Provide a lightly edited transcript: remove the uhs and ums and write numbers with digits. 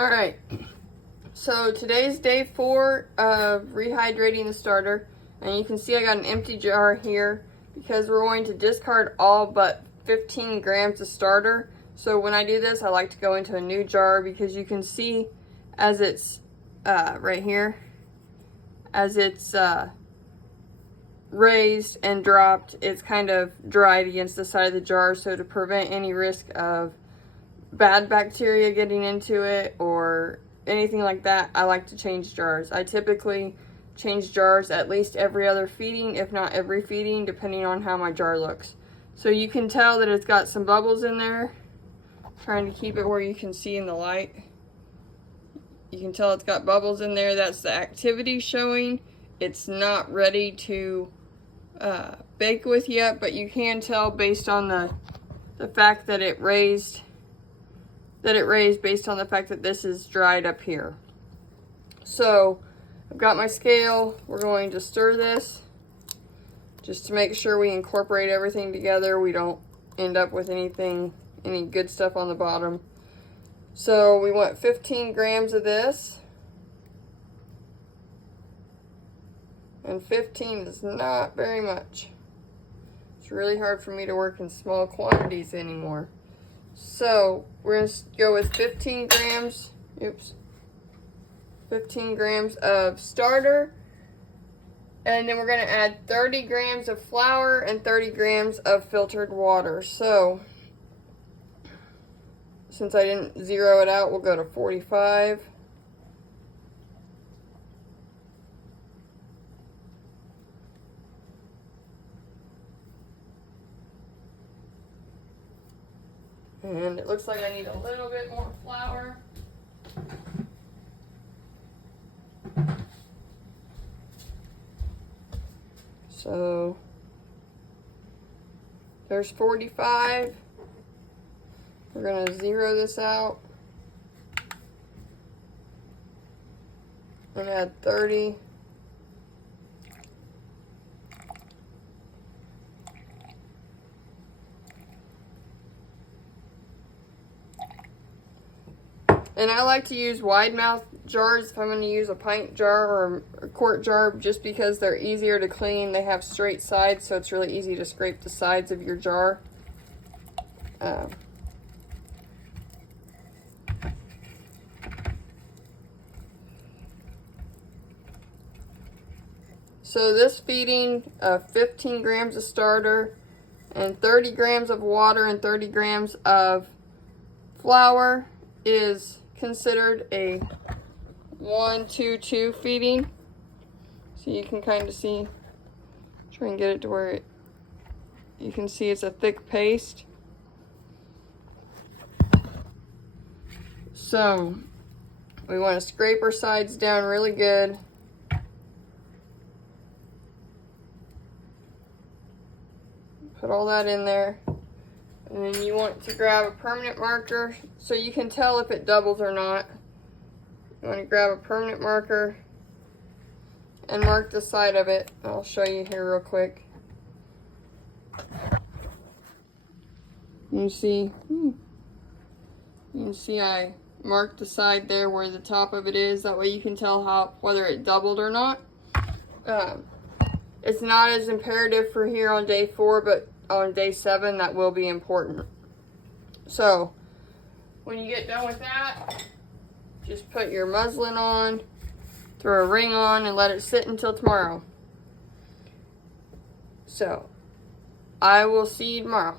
Alright, so today's day 4 of rehydrating the starter, and you can see I got an empty jar here because we're going to discard all but 15 grams of starter. So when I do this, I like to go into a new jar because you can see as it's right here, as it's raised and dropped, it's kind of dried against the side of the jar. So to prevent any risk of bad bacteria getting into it or anything like that, I like to change jars. I typically change jars at least every other feeding, if not every feeding, depending on how my jar looks. So you can tell that it's got some bubbles in there. Trying to keep it where you can see in the light. You can tell it's got bubbles in there. That's the activity showing. It's not ready to bake with yet, but you can tell based on the fact that it raised based on the fact that this is dried up here. So I've got my scale. We're going to stir this just to make sure we incorporate everything together. We don't end up with any good stuff on the bottom. So we want 15 grams of this. And 15 is not very much. It's really hard for me to work in small quantities anymore. So we're going to go with 15 grams, 15 grams of starter. And then we're going to add 30 grams of flour and 30 grams of filtered water. So since I didn't zero it out, we'll go to 45. And it looks like I need a little bit more flour. So there's 45. We're going to zero this out and add 30. And I like to use wide mouth jars if I'm going to use a pint jar or a quart jar, just because they're easier to clean. They have straight sides, so it's really easy to scrape the sides of your jar. So this feeding of 15 grams of starter and 30 grams of water and 30 grams of flour is considered a 1-2-2 feeding. So you can kind of see, try and get it to where you can see it's a thick paste. So we want to scrape our sides down really good. Put all that in there. And then you want to grab a permanent marker so you can tell if it doubles or not. You want to grab a permanent marker and mark the side of it. I'll show you here real quick. You can see I marked the side there where the top of it is. That way you can tell whether it doubled or not. It's not as imperative for here on day 4, but on day 7 that will be important. So when you get done with that, just put your muslin on, throw a ring on, and let it sit until tomorrow. So I will see you tomorrow.